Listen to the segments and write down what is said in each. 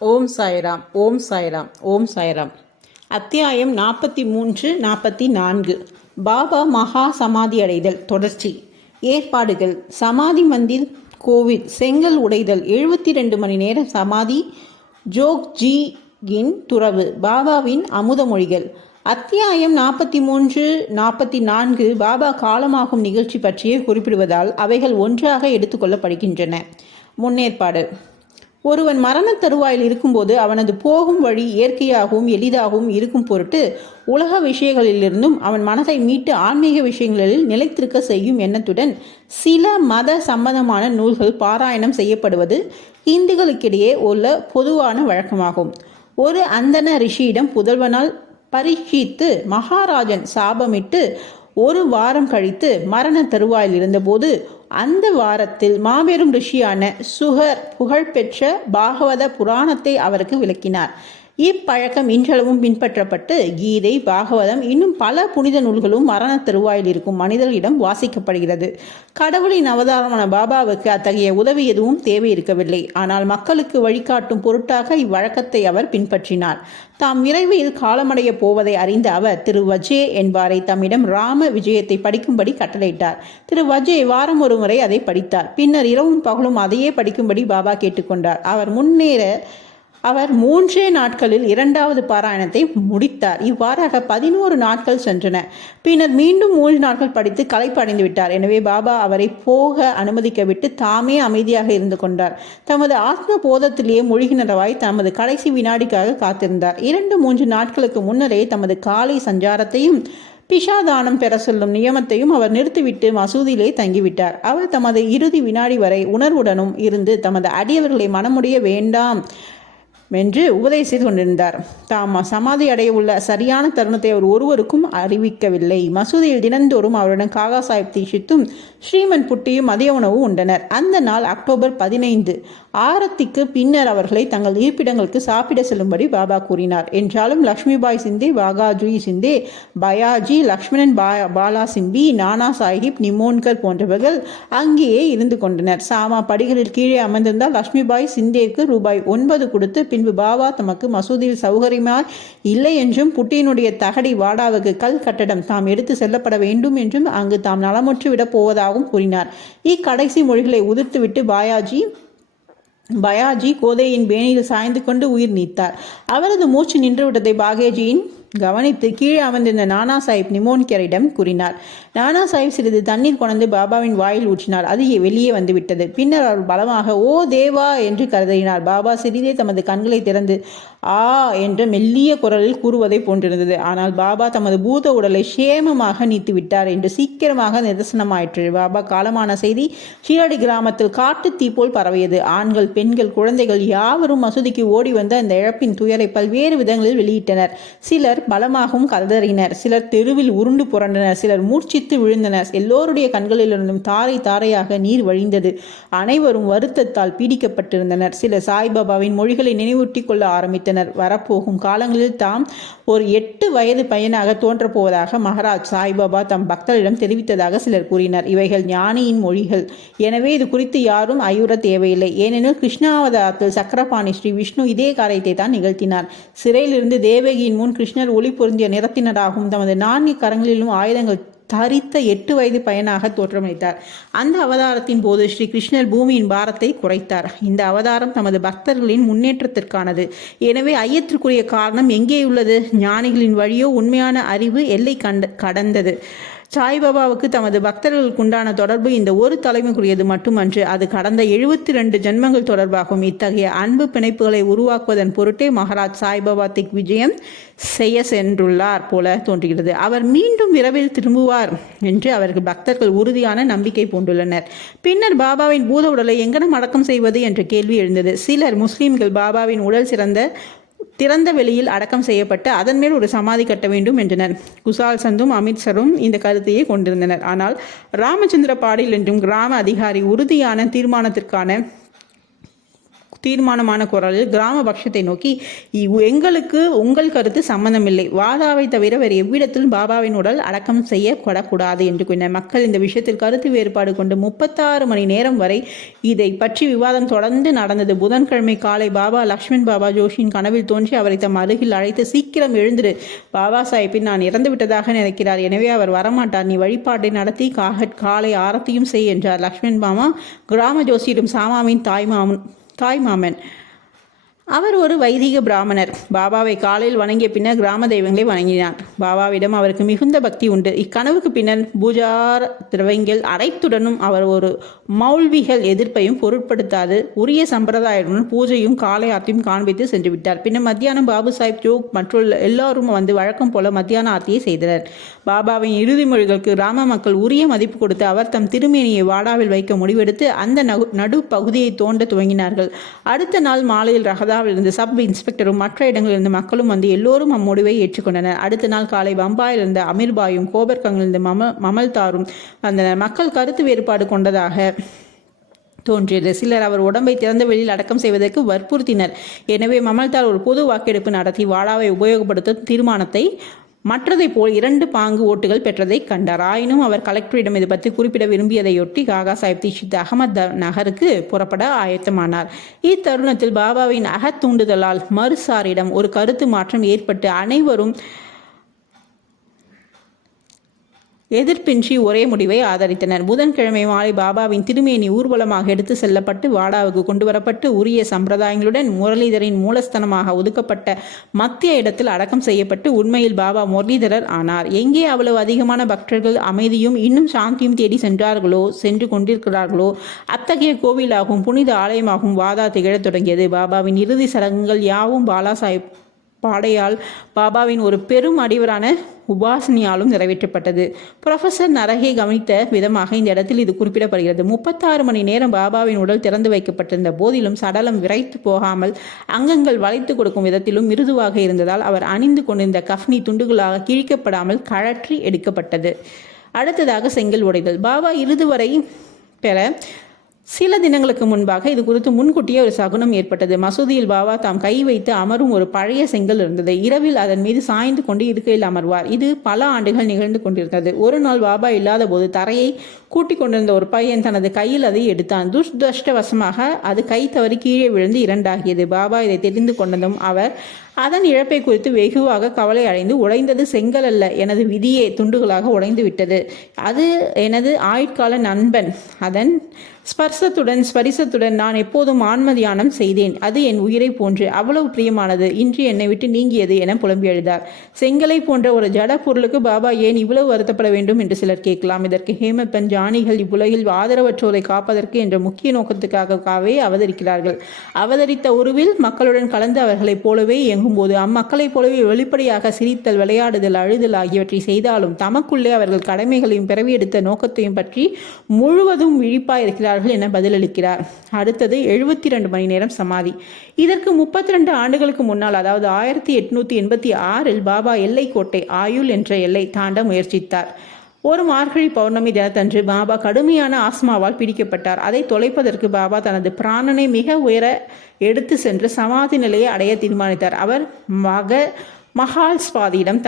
ஓம் சாய்ராம். ஓம் சாய்ராம். ஓம் சாய்ராம். அத்தியாயம் 43-44. பாபா மகா சமாதி அடைதல் தொடர்ச்சி. ஏற்பாடுகள். சமாதி மந்திர் கோவில் செங்கல் உடைதல். 72 மணி நேர சமாதி. ஜோக்ஜியின் துறவு. பாபாவின் அமுத மொழிகள். அத்தியாயம் 43-44 பாபா காலமாகும் நிகழ்ச்சி பற்றியே குறிப்பிடுவதால் அவைகள் ஒன்றாக எடுத்துக்கொள்ளப்படுகின்றன. முன்னேற்பாடு. ஒருவன் மரண தருவாயில் இருக்கும்போது அவனது போகும் வழி இயற்கையாகவும் எளிதாகவும் இருக்கும் பொருட்டு உலக விஷயங்களிலிருந்தும் அவன் மனதை மீட்டு ஆன்மீக விஷயங்களில் நிலைத்திருக்க செய்யும் எண்ணத்துடன் சில மத சம்பந்தமான நூல்கள் பாராயணம் செய்யப்படுவது இந்துக்களுக்கிடையே உள்ள பொதுவான வழக்கமாகும். ஒரு அந்தன ரிஷியிடம் புதல்வனால் பரீட்சித்து மகாராஜன் சாபமிட்டு ஒரு வாரம் கழித்து மரண தருவாயில் இருந்தபோது அந்த வாரத்தில் மாபெரும் ரிஷியான சுகர் புகழ்பெற்ற பாகவத புராணத்தை அவருக்கு விளக்கினார். இப்பழக்கம் இன்றளவும் பின்பற்றப்பட்டு கீதை, பாகவதம் இன்னும் பல புனித நூல்களும் மரண தருவாயில் இருக்கும் மனிதர்களிடம் வாசிக்கப்படுகிறது. கடவுளின் அவதாரமான பாபாவுக்கு அத்தகைய உதவி எதுவும் தேவை இருக்கவில்லை. ஆனால் மக்களுக்கு வழிகாட்டும் பொருட்டாக இவ்வழக்கத்தை அவர் பின்பற்றினார். தாம் விரைவில் காலமடைய போவதை அறிந்த அவர் திரு வஜே என்பாரை தம்மிடம் ராம விஜயத்தை படிக்கும்படி கட்டளையிட்டார். திரு வஜே வாரம் ஒரு முறை அதை படித்தார். பின்னர் இரவும் பகலும் அதையே படிக்கும்படி பாபா கேட்டுக்கொண்டார். அவர் 3 நாட்களில் 2வது பாராயணத்தை முடித்தார். இவ்வாறாக 11 நாட்கள் சென்றன. பின்னர் மீண்டும் 3 நாட்கள் படித்து களைப்பு அடைந்து விட்டார். எனவே பாபா அவரை போக அனுமதிக்க விட்டு தாமே அமைதியாக இருந்து கொண்டார். தமது ஆத்ம போதத்திலேயே மூழ்கினரவாய் தமது கடைசி வினாடிக்காக காத்திருந்தார். 2-3 நாட்களுக்கு முன்னரே தமது காலை சஞ்சாரத்தையும் பிஷாதானம் பெற சொல்லும் நியமத்தையும் அவர் நிறுத்திவிட்டு மசூதியிலே தங்கிவிட்டார். அவர் தமது இறுதி வினாடி வரை உணர்வுடனும் இருந்து தமது அடியவர்களை மனமுடைய வேண்டாம் என்று உபதேசித்து கொண்டிருந்தார். தாம் சமாதி அடைய உள்ள சரியான தருணத்தை அவர் ஒருவருக்கும் அறிவிக்கவில்லை. மசூதியில் தினந்தோறும் அவருடன் காகா சாஹிப் தீட்சித்தும் ஸ்ரீமன் புட்டியும் மதிய உணவு உண்டனர். அந்த நாள் அக்டோபர் 15. ஆரத்திக்கு பின்னர் அவர்களை தங்கள் இருப்பிடங்களுக்கு சாப்பிட செல்லும்படி பாபா கூறினார். என்றாலும் லக்ஷ்மிபாய் சிந்தே, வாகாஜுயி சிந்தே, பயாஜி, லக்ஷ்மணன் பாலா சிம்பி, நானா சாஹிப், நிமோன்கர் போன்றவர்கள் அங்கேயே இருந்து கொண்டனர். சாமா படிகளில் கீழே அமர்ந்திருந்தால் லக்ஷ்மிபாய் சிந்தேக்கு ரூபாய் 9 கொடுத்து பின்பு பாபா தமக்கு மசூதியில் சௌகரியமாய் இல்லை என்றும் புட்டியினுடைய தகடி வாடாவுக்கு கல் கட்டடம் தாம் எடுத்து செல்லப்பட வேண்டும் என்றும் அங்கு தாம் நலமுற்று விடப் போவதாகவும் கூறினார். இக்கடைசி மொழிகளை உதிர்த்துவிட்டு பயாஜி கோதையின் பேணியில் சாய்ந்து கொண்டு உயிர் நீத்தார். அவரது மூச்சு நின்றுவிட்டதை பாகேஜியின் கவனித்து கீழே அமர்ந்திருந்த நானா சாஹிப் நிமோன்கரிடம் கூறினார். நானா சாஹிப் சிறிது தண்ணீர் கொண்டு பாபாவின் வாயில் ஊற்றினார். அது வெளியே வந்துவிட்டது. பின்னர் அவர் பலமாக ஓ தேவா என்று கருதினார். பாபா சிறிதே தமது கண்களை திறந்து ஆ என்ற மெல்லிய குரலில் கூறுவதை போன்றிருந்தது. ஆனால் பாபா தமது பூத உடலை சேமமாக நீத்து விட்டார் என்று சீக்கிரமாக நிதர்சனமாயிற்று. பாபா காலமான செய்தி ஷீரடி கிராமத்தில் காட்டு தீ போல் பரவியது. ஆண்கள், பெண்கள், குழந்தைகள் யாவரும் மசூதிக்கு ஓடி வந்த அந்த இழப்பின் துயரை பல்வேறு விதங்களில் வெளியிட்டனர். சிலர் பலமாகவும் கதறினர், சிலர் தெருவில் உருண்டு புரண்டனர், சிலர் மூர்ச்சித்து விழுந்தனர். எல்லோருடைய கண்களிலிருந்தும் தாரை தாரையாக நீர் வழிந்தது. அனைவரும் வருத்தத்தால் பீடிக்கப்பட்டிருந்தனர். சிலர் சாய்பாபாவின் மொழிகளை நினைவூட்டி கொள்ள ஆரம்பித்தனர். வரப்போகும் காலங்களில் தாம் ஒரு 8 வயது பையனாக தோன்றப்போவதாக மகாராஜ் சாய்பாபா தம் பக்தர்களிடம் தெரிவித்ததாக சிலர் கூறினர். இவைகள் ஞானியின் மொழிகள். எனவே இது குறித்து யாரும் ஐயுற தேவையில்லை. ஏனெனில் கிருஷ்ணாவதாரத்தில் சக்கரபாணி ஸ்ரீ விஷ்ணு இதே காரியத்தை தான் நிகழ்த்தினார். சிறையிலிருந்து தேவகியின் முன் கிருஷ்ணர் ஒளி பொருந்திய நிறத்தினராகவும் தமது 4 கரங்களிலும் ஆயுதங்கள் தரித்த 8 வயது பையனாக தோற்றமளித்தார். அந்த அவதாரத்தின் போது ஸ்ரீ கிருஷ்ணர் பூமியின் பாரத்தை குறைத்தார். இந்த அவதாரம் தமது பக்தர்களின் முன்னேற்றத்திற்கானது. எனவே ஐயத்திற்குரிய காரணம் எங்கேயுள்ளது? ஞானிகளின் வழியோ உண்மையான அறிவு எல்லை கடந்தது. சாய்பாபாவுக்கு தமது பக்தர்களுக்குண்டான தொடர்பு இந்த ஒரு தலைமுறைக்குரியது மட்டுமன்று, அது கடந்த 72 ஜென்மங்கள் தொடர்பாகும். இத்தகைய அன்பு பிணைப்புகளை உருவாக்குவதன் பொருட்டே மகாராஜ் சாய்பாபா திக் விஜயம் செய்ய சென்றுள்ளார் போல தோன்றுகிறது. அவர் மீண்டும் விரைவில் திரும்புவார் என்று அவர்கள் பக்தர்கள் உறுதியான நம்பிக்கை பூண்டுள்ளனர். பின்னர் பாபாவின் பூத உடலை எங்கனம் அடக்கம் செய்வது என்ற கேள்வி எழுந்தது. சிலர் முஸ்லிம்கள் பாபாவின் உடல் திறந்த வெளியில் அடக்கம் செய்யப்பட்டு அதன் மேல் ஒரு சமாதி கட்ட வேண்டும் என்றனர். குசால் சந்தும் அமித்சரும் இந்த கருத்தையே கொண்டிருந்தனர். ஆனால் ராமச்சந்திர பாடில் என்றும் கிராம அதிகாரி உறுதியான தீர்மானத்திற்கான தீர்மானமான குரலில் கிராம பட்சத்தை நோக்கி, எங்களுக்கு உங்கள் கருத்து சம்மந்தமில்லை. வாதாவை தவிர வேறு எவ்விடத்திலும் பாபாவின் உடல் அடக்கம் செய்யப்படக்கூடாது என்று கூறினர். மக்கள் இந்த விஷயத்தில் கருத்து வேறுபாடு கொண்டு 36 மணி நேரம் வரை இதை பற்றி விவாதம் தொடர்ந்து நடந்தது. புதன்கிழமை காலை பாபா லக்ஷ்மண் பாபா ஜோஷியின் கனவில் தோன்றி அவரை தம் அருகில் அழைத்து, சீக்கிரம் எழுந்திரு, பாபா சாஹிப்பின் நான் இறந்து விட்டதாக நினைக்கிறார். எனவே அவர் வரமாட்டார். நீ வழிபாட்டை நடத்தி காலை ஆரத்தியும் செய் என்றார். லக்ஷ்மண் பாபா கிராம ஜோசியிடம் சாமாவின் தாய்மாமன். அவர் ஒரு வைதிக பிராமணர். பாபாவை காலையில் வணங்கிய பின்னர் கிராம தெய்வங்களை வணங்கினார். பாபாவிடம் அவருக்கு மிகுந்த பக்தி உண்டு. இக்கனவுக்கு பின்னர் பூஜார திரவியங்கள் அனைத்துடனும் அவர் ஒரு மௌல்விகள் எதிர்ப்பையும் பொருட்படுத்தாது உரிய சம்பிரதாயத்துடன் பூஜையும் காலை ஆர்த்தியும் காண்பித்து சென்று விட்டார். பின்னர் மத்தியானம் பாபு சாஹிப் ஜோக் மற்ற எல்லாரும் வந்து வழக்கம் போல மத்தியான ஆர்த்தியை செய்தனர். பாபாவின் இறுதி மொழிகளுக்கு கிராம மக்கள் உரிய மதிப்பு கொடுத்து அவர் தம் திருமேனியை வாடாவில் வைக்க முடிவெடுத்து அந்த நடு பகுதியை தோண்ட துவங்கினார்கள். அடுத்த நாள் மாலையில் ரகதாவிலிருந்து சப் இன்ஸ்பெக்டரும் மற்ற இடங்களிலிருந்து மக்களும் வந்து எல்லோரும் அம்முடிவை ஏற்றுக்கொண்டனர். அடுத்த நாள் காலை பம்பாயிலிருந்து அமீர்பாயும் கோபர்கங்கிலிருந்து மமல்தாரும் வந்தனர். மக்கள் கருத்து வேறுபாடு கொண்டதாக தோன்றியது. சிலர் அவர் உடம்பை திறந்த வெளியில் அடக்கம் செய்வதற்கு வற்புறுத்தினர். எனவே மமல்தார் ஒரு பொது வாக்கெடுப்பு நடத்தி வாடாவை உபயோகப்படுத்தும் தீர்மானத்தை மற்றதை போல் 2 பாங்கு ஓட்டுகள் பெற்றதை கண்டார். ஆயினும் அவர் கலெக்டரிடம் இது பற்றி குறிப்பிட விரும்பியதையொட்டி காகா சாஹிப் தீட்சித் அகமது நகருக்கு புறப்பட ஆயத்தமானார். இத்தருணத்தில் பாபாவின் அகத்தூண்டுதலால் மறுசாரிடம் ஒரு கருத்து மாற்றம் ஏற்பட்டு அனைவரும் எதிர்ப்பின்றி ஒரே முடிவை ஆதரித்தனர். புதன்கிழமை மாலை பாபாவின் திருமேனி ஊர்வலமாக எடுத்து செல்லப்பட்டு வாடாவுக்கு கொண்டு வரப்பட்டு உரிய சம்பிரதாயங்களுடன் முரளிதரின் மூலஸ்தனமாக ஒதுக்கப்பட்ட மத்திய இடத்தில் அடக்கம் செய்யப்பட்டு உண்மையில் பாபா முரளிதரர் ஆனார். எங்கே அவ்வளவு அதிகமான பக்தர்கள் அமைதியும் இன்னும் சாந்தியும் தேடி சென்று கொண்டிருக்கிறார்களோ அத்தகைய கோவிலாகவும் புனித ஆலயமாகவும் வாதா திகழத் தொடங்கியது. பாபாவின் இறுதி சடங்குகள் யாவும் பாலா சாஹிப் பாடையால் பாபாவின் ஒரு பெரும் அடிவரான உபாசனியாலும் நிறைவேற்றப்பட்டது. புரொஃபசர் நரகே கவனித்த விதமாக இந்த இடத்தில் இது குறிப்பிடப்படுகிறது. 36 மணி நேரம் பாபாவின் உடல் திறந்து வைக்கப்பட்டிருந்த போதிலும் சடலம் விரைத்து போகாமல் அங்கங்கள் வளைத்து கொடுக்கும் விதத்திலும் மிருதுவாக இருந்ததால் அவர் அணிந்து கொண்டிருந்த கஃப்னி துண்டுகளாக கிழிக்கப்படாமல் கழற்றி எடுக்கப்பட்டது. அடுத்ததாக செங்கல் உடைதல். பாபா இறுதி வரை பெற சில தினங்களுக்கு முன்பாக இது குறித்து முன்கூட்டியே ஒரு சகுனம் ஏற்பட்டது. மசூதியில் பாபா தாம் கை வைத்து அமரும் ஒரு பழைய செங்கல் இருந்தது. இரவில் அதன் மீது சாய்ந்து கொண்டு இருக்கையில் அமர்வார். இது பல ஆண்டுகள் நிகழ்ந்து கொண்டிருந்தது. ஒரு நாள் பாபா இல்லாத போது தரையை கூட்டிக் கொண்டிருந்த ஒரு பையன் தனது கையில் அதை எடுத்தான். துஷ்டவசமாக அது கை தவறி கீழே விழுந்து 2 ஆகியது. பாபா இதை தெரிந்து கொண்டதும் அவர் அதன் இழப்பை குறித்து வெகுவாக கவலை அடைந்து, உடைந்தது செங்கல் அல்ல, எனது விதியே துண்டுகளாக உடைந்து விட்டது. அது எனது ஆயுட்கால நண்பன். அதன் ஸ்பரிசத்துடன் நான் எப்போதும் ஆன்ம தியானம் செய்தேன். அது என் உயிரை போன்று அவ்வளவு பிரியமானது. இன்று என்னை விட்டு நீங்கியது என புலம்பி எழுதார். செங்கலை போன்ற ஒரு ஜட பொருளுக்கு பாபா ஏன் இவ்வளவு வருத்தப்பட வேண்டும் என்று சிலர் கேட்கலாம். இதற்கு ஹேமப்பன் ஜானிகள் இவ்வுலகில் ஆதரவற்றோரை காப்பதற்கு என்ற முக்கிய நோக்கத்துக்காகவே அவதரிக்கிறார்கள். அவதரித்த உருவில் மக்களுடன் கலந்து அவர்களைப் போலவே இயங்கும்போது அம்மக்களைப் போலவே வெளிப்படையாக சிரித்தல், விளையாடுதல், அழுதல் ஆகியவற்றை செய்தாலும் தமக்குள்ளே அவர்கள் கடமைகளையும் பிறவியெடுத்த நோக்கத்தையும் பற்றி முழுவதும் விழிப்பாயிருக்கிறார்கள் என பதிலளிக்கிறார். அடுத்தது 72 மணி நேரம் சமாதி. இதற்கு 32 ஆண்டுகளுக்கு முன்னால், அதாவது 1886 பாபா எல்லைக்கோட்டை ஆயுள் என்ற எல்லை தாண்ட முயற்சித்தார். ஒரு மார்கழி பௌர்ணமி தினத்தன்று பாபா கடுமையான ஆஸ்மாவால் பிடிக்கப்பட்டார். அதை தொலைப்பதற்கு பாபா தனது பிராணனை மிக உயர எடுத்து சென்று சமாதி நிலையை அடைய தீர்மானித்தார். அவர் மகால்ஸ்பாதியிடம்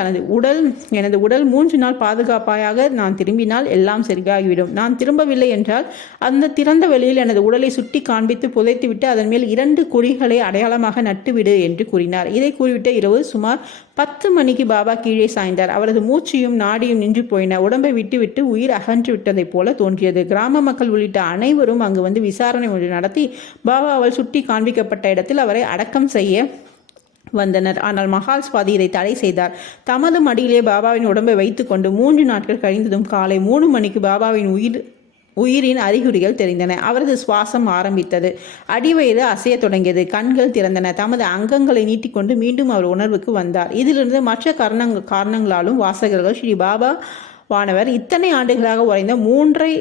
எனது உடல் 3 நாள் பாதுகாப்பாக நான் திரும்பினால் எல்லாம் சரியாகிவிடும். நான் திரும்பவில்லை என்றால் அந்த திறந்த வெளியில் எனது உடலை சுட்டி காண்பித்து புதைத்துவிட்டு அதன் மேல் 2 குழிகளை அடையாளமாக நட்டுவிடு என்று கூறினார். இதை கூறிவிட்ட இரவு சுமார் 10 மணிக்கு பாபா கீழே சாய்ந்தார். அவரது மூச்சியும் நாடியும் நின்று போயின. உடம்பை விட்டுவிட்டு உயிர் அகன்று விட்டதைப் போல தோன்றியது. கிராம மக்கள் உள்ளிட்ட அனைவரும் அங்கு வந்து விசாரணை ஒன்று நடத்தி பாபாவால் சுட்டி காண்பிக்கப்பட்ட இடத்தில் அவரை அடக்கம் செய்ய வந்தனர். ஆனால் மகால்ஸ்பாதி இதை தடை செய்தார். தமது மடியிலே பாபாவின் உடம்பை வைத்துக்கொண்டு 3 நாட்கள் கழிந்ததும் காலை 3 மணிக்கு பாபாவின் உயிரின் அறிகுறிகள் தெரிந்தன. அவரது சுவாசம் ஆரம்பித்தது. அடிவயிறு அசைய தொடங்கியது. கண்கள் திறந்தன. தமது அங்கங்களை நீட்டிக்கொண்டு மீண்டும் அவர் உணர்வுக்கு வந்தார். இதிலிருந்து மற்ற காரணங்களாலும் வாசகர்கள் ஸ்ரீ பாபா வானவர் இத்தனை ஆண்டுகளாக உறைந்த 3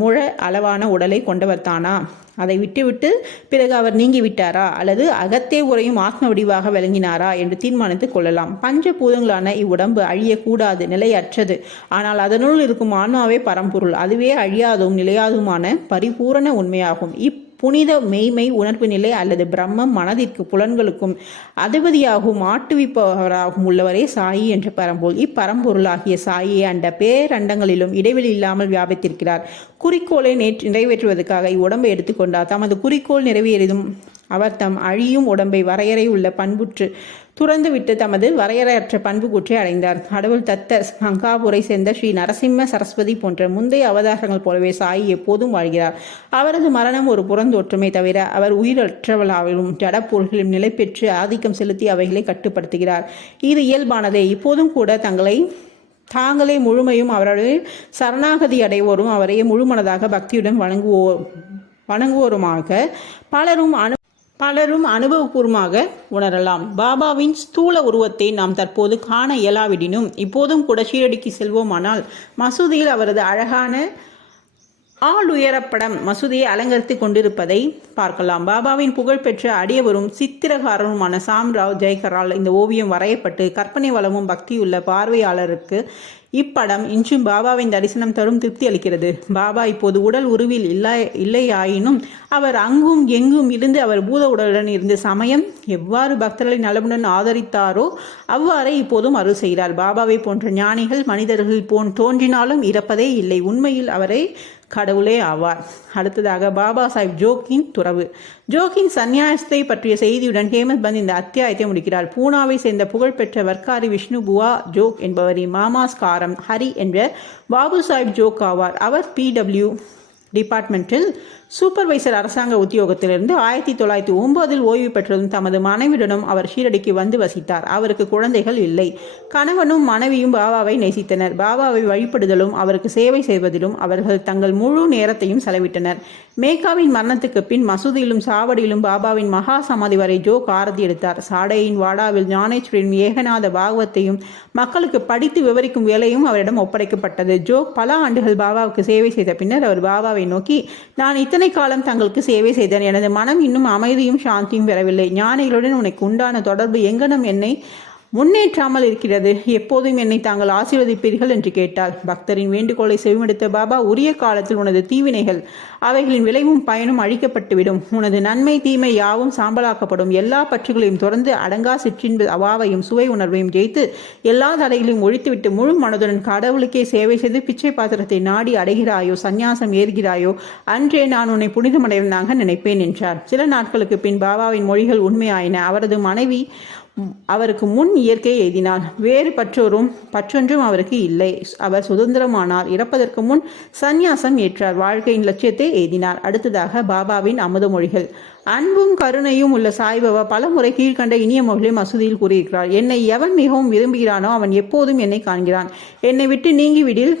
முழ அளவான உடலை கொண்டவர் தானா, அதை விட்டுவிட்டு பிறகு அவர் நீங்கிவிட்டாரா, அல்லது அகத்தே உறையும் ஆத்ம வடிவாக விளங்கினாரா என்று தீர்மானித்துக் கொள்ளலாம். பஞ்ச பூதங்களான இவ்வுடம்பு அழியக்கூடாது, நிலையற்றது. ஆனால் அதனுள் இருக்கும் ஆன்மாவே பரம்பொருள். அதுவே அழியாதும் நிலையாதுமான பரிபூரண உண்மையாகும். புனித மெய்மை உணர்வு நிலை அல்லது பிரம்மம் மனதிற்கு புலன்களுக்கும் அதிபதியாகவும் ஆட்டுவிப்பவராகவும் உள்ளவரே சாயி என்ற பரம்பொருள். இப்பரம்பொருளாகிய சாயி அண்ட பேரண்டங்களிலும் இடைவெளி இல்லாமல் வியாபித்திருக்கிறார். குறிக்கோளை நிறைவேற்றுவதற்காக இவ்வுடம்பை எடுத்துக்கொண்டார். தமது குறிக்கோள் நிறைவேறியதும் அவர் தம் அழியும் உடம்பை வரையறை உள்ள பண்புற்று துறந்துவிட்டு தமது வரையறையற்ற பண்பு கூற்றை அடைந்தார். கடவுள் தத்த சங்காபுரை சேர்ந்த ஸ்ரீ நரசிம்ம சரஸ்வதி போன்ற முந்தைய அவதாரங்கள் போலவே சாயி எப்போதும் வாழ்கிறார். அவரது மரணம் ஒரு புறந்தோற்றமே தவிர அவர் உயிரற்றவளாகவும் ஜடப்பொருள்களிலும் நிலை பெற்று ஆதிக்கம் செலுத்தி அவைகளை கட்டுப்படுத்துகிறார். இது இயல்பானதே. இப்போதும் கூட தாங்களே முழுமையும் அவருடைய சரணாகதி அடைவோரும் அவரையே முழுமனதாக பக்தியுடன் வணங்குவோருமாக பலரும் அனுபவபூர்வமாக உணரலாம். பாபாவின் ஸ்தூல உருவத்தை நாம் தற்போது காண இயலாவிடினும் இப்போதும் கூட ஷீரடிக்கு செல்வோமானால் மசூதியில் அவரது அழகான ஆளுயரப்படம் மசூதியை அலங்கரித்து கொண்டிருப்பதை பார்க்கலாம். பாபாவின் புகழ்பெற்ற அடியவரும் சித்திரகாரருமான சாம்ராவ் ஜெய்கரால் இந்த ஓவியம் வரையப்பட்டு கற்பனை வளமும் பக்தியுள்ள பார்வையாளருக்கு இப்படம் இன்றும் பாபாவின் தரிசனம் தரும் திருப்தி அளிக்கிறது. பாபா இப்போது உடல் உருவில் இல்லையாயினும் அவர் அங்கும் எங்கும் இருந்து அவர் பூத உடலுடன் இருந்து சமயம் எவ்வாறு பக்தர்களை நலமுடன் ஆதரித்தாரோ அவ்வாறே இப்போதும் அருள் செய்கிறார். பாபாவை போன்ற ஞானிகள் மனிதர்கள் தோன்றினாலும் இறப்பதே இல்லை. உண்மையில் அவரை கடவுளே ஆவார். அடுத்ததாக பாபா சாஹிப் ஜோக்கின் துறவு. ஜோக்கின் சந்நியாசத்தை பற்றிய செய்தியுடன் ஹேமந்த் பந்த் இந்த அத்தியாயத்தை முடிக்கிறார். பூனாவை சேர்ந்த புகழ்பெற்ற வர்க்காரி விஷ்ணு புவா ஜோக் என்பவரின் மாமாஸ்காரம் ஹரி என்ற பாபு சாஹிப் ஜோக் ஆவார். அவர் PW டிபார்ட்மெண்ட்டில் சூப்பர்வைசர் அரசாங்க உத்தியோகத்திலிருந்து 1909 ஓய்வு பெற்றதும் தமது மனைவியுடனும் அவர் ஷீரடிக்கு வந்து வசித்தார். அவருக்கு குழந்தைகள் இல்லை. கணவனும் மனைவியும் பாபாவை நேசித்தனர். பாபாவை வழிபடுதலும் அவருக்கு சேவை செய்வதிலும் அவர்கள் தங்கள் முழு நேரத்தையும் செலவிட்டனர். மேகாவின் மரணத்துக்கு பின் மசூதியிலும் சாவடியிலும் பாபாவின் மகா சமாதி வரை ஜோக் ஆரத்தி எடுத்தார். சாடையின் வாடாவில் ஞானேஸ்வரின் ஏகநாத பாகவத்தையும் மக்களுக்கு படித்து விவரிக்கும் வேலையும் அவரிடம் ஒப்படைக்கப்பட்டது. ஜோக் பல ஆண்டுகள் பாபாவுக்கு சேவை செய்த பின்னர் அவர் பாபாவை நோக்கி, நான் இத்தனை காலம் தங்களுக்கு சேவை செய்தேன். எனது மனம் இன்னும் அமைதியும் சாந்தியும் பெறவில்லை. ஞானிகளுடன் உனக்கு உண்டான தொடர்பு எங்கனம் என்னை முன்னேற்றாமல் இருக்கிறது. எப்போதும் என்னை தாங்கள் ஆசீர்வதிப்பீர்கள் என்று கேட்டார். பக்தரின் வேண்டுகோளை செவிமடுத்த பாபா, உரிய காலத்தில் உனது தீவினைகள் அவைகளின் விளைவும் பயனும் அழிக்கப்பட்டுவிடும். உனது நன்மை தீமை யாவும் சாம்பலாக்கப்படும். எல்லா பற்றுகளையும் தொடர்ந்து அடங்கா சிற்றின்ப அவாவையும் சுவை உணர்வையும் ஜெயித்து எல்லா தடைகளையும் ஒழித்துவிட்டு முழு மனதுடன் கடவுளுக்கே சேவை செய்து பிச்சை பாத்திரத்தை நாடி அடைகிறாயோ, சந்நியாசம் ஏறுகிறாயோ, அன்றே நான் உன்னை புனிதமடைவதாக நினைப்பேன் என்றார். சில நாட்களுக்கு பின் பாபாவின் மொழிகள் உண்மையாயின. அவரது மனைவி அவருக்கு முன் இயற்கையை எழுதினார். வேறு பற்றொன்றும் அவருக்கு இல்லை. அவர் சுதந்திரமானார். இறப்பதற்கு முன் சந்நியாசம் ஏற்றார். வாழ்க்கையின் லட்சியத்தை எழுதினார். அடுத்ததாக பாபாவின் அமுத மொழிகள். அன்பும் கருணையும் உள்ள சாய்பாபா பல முறை கீழ்கண்ட இனிய மொழிகளை மசூதியில் கூறியிருக்கிறார். என்னை எவன் மிகவும் விரும்புகிறானோ அவன் எப்போதும் என்னை காண்கிறான். என்னை விட்டு நீங்கிவிடில்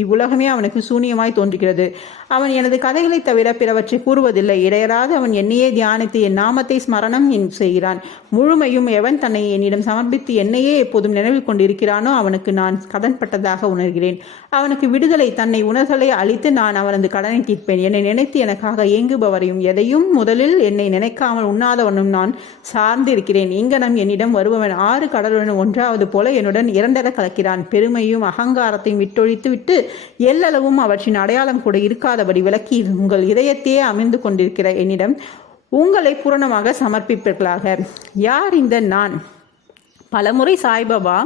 இவ்வுலகமே அவனுக்கு சூனியமாய் தோன்றுகிறது. அவன் எனது கதைகளை தவிர பிறவற்றை கூறுவதில்லை. இடையராது அவன் என்னையே தியானித்து என் நாமத்தை ஸ்மரணம் செய்கிறான். முழுமையும் எவன் தன்னை என்னிடம் சமர்ப்பித்து என்னையே எப்போதும் நினைவில் கொண்டிருக்கிறானோ அவனுக்கு நான் கடன்பட்டதாக உணர்கிறேன். அவனுக்கு விடுதலை தன்னை உணர்தலை அளித்து நான் அவனது கடனை தீர்ப்பேன். என்னை நினைத்து எனக்காக இயங்குபவரையும் எதையும் முதலில் என்னை நினைக்காமல் உண்ணாதவனும் நான் சார்ந்திருக்கிறேன். இங்கனம் என்னிடம் வருபவன் 6 கடலுடன் ஒன்றாவது போல என்னுடன் இரண்டர கலக்கிறான். பெருமையும் அகங்காரத்தையும் விட்டொழித்து விட்டு எல்லளவும் அவற்றின் அடையாளம் கூட இருக்காதபடி விளக்கி உங்கள் இதயத்தையே அமைந்து கொண்டிருக்கிற என்னிடம் உங்களை பூரணமாக சமர்ப்பிப்பீர்களாக. யார் இந்த நான்? பலமுறை சாய்பாபா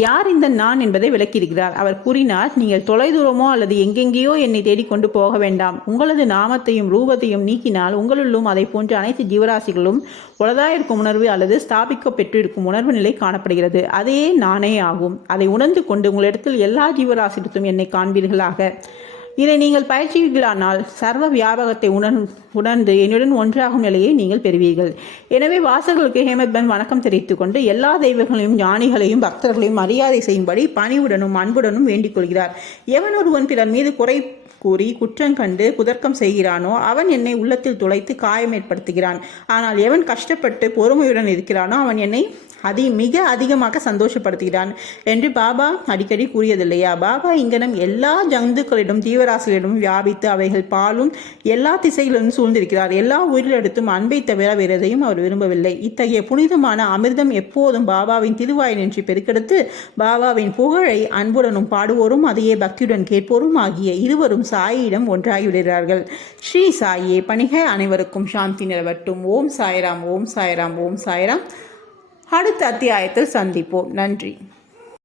யார் இந்த நான் என்பதை விளக்கியிருக்கிறார். அவர் கூறினார், நீங்கள் தொலைதூரமோ அல்லது எங்கெங்கேயோ என்னை தேடிக்கொண்டு போக வேண்டாம். உங்களது நாமத்தையும் ரூபத்தையும் நீக்கினால் உங்களுள்ளும் அதை போன்ற அனைத்து ஜீவராசிகளும் உளதாயிருக்கும் உணர்வு அல்லது ஸ்தாபிக்க பெற்றிருக்கும் உணர்வு நிலை காணப்படுகிறது. அதே நானே ஆகும். அதை உணர்ந்து கொண்டு உங்களிடத்தில் எல்லா ஜீவராசிகளும் என்னை காண்பீர்களாக. இதை நீங்கள் பயிற்சிகளானால் சர்வ வியாபகத்தை உணர்ந்து என்னுடன் ஒன்றாகும் நிலையை நீங்கள் பெறுவீர்கள். எனவே வாசகர்களுக்கு ஹேமந்த் பந்த் வணக்கம் தெரிவித்துக் கொண்டு எல்லா தெய்வங்களையும் ஞானிகளையும் பக்தர்களையும் மரியாதை செய்யும்படி பணிவுடனும் அன்புடனும் வேண்டிக் கொள்கிறார். எவன் ஒருவன் பிறர் மீது குறை கூறி குற்றம் கண்டு குதர்க்கம் செய்கிறானோ அவன் என்னை உள்ளத்தில் துளைத்து காயம் ஏற்படுத்துகிறான். ஆனால் எவன் கஷ்டப்பட்டு பொறுமையுடன் இருக்கிறானோ அவன் என்னை மிக அதிகமாக சந்தோஷப்படுத்துகிறான் என்று பாபா அடிக்கடி கூறியதில்லையா? பாபா இங்கனம் எல்லா ஜந்துக்களிடம் ஜீவராசிகளிடம் வியாபித்து அவைகள் பாலும் எல்லா திசைகளிலும் சூழ்ந்திருக்கிறார். எல்லா உயிரிழத்தும் அன்பை தவிர வேறு எதையும் அவர் விரும்பவில்லை. இத்தகைய புனிதமான அமிர்தம் எப்போதும் பாபாவின் திருவாய் நின்று பெருக்கெடுத்து பாபாவின் புகழை அன்புடனும் பாடுவோரும் அதையே பக்தியுடன் கேட்போரும் ஆகிய இருவரும் சாயியிடம் ஒன்றாகிவிடுகிறார்கள். ஸ்ரீ சாயியே பணிக. அனைவருக்கும் சாந்தி நிலவட்டும். ஓம் சாய்ராம், ஓம் சாய்ராம், ஓம் சாய்ராம். அடுத்த அத்தியாயத்தில் சந்திப்போம். நன்றி.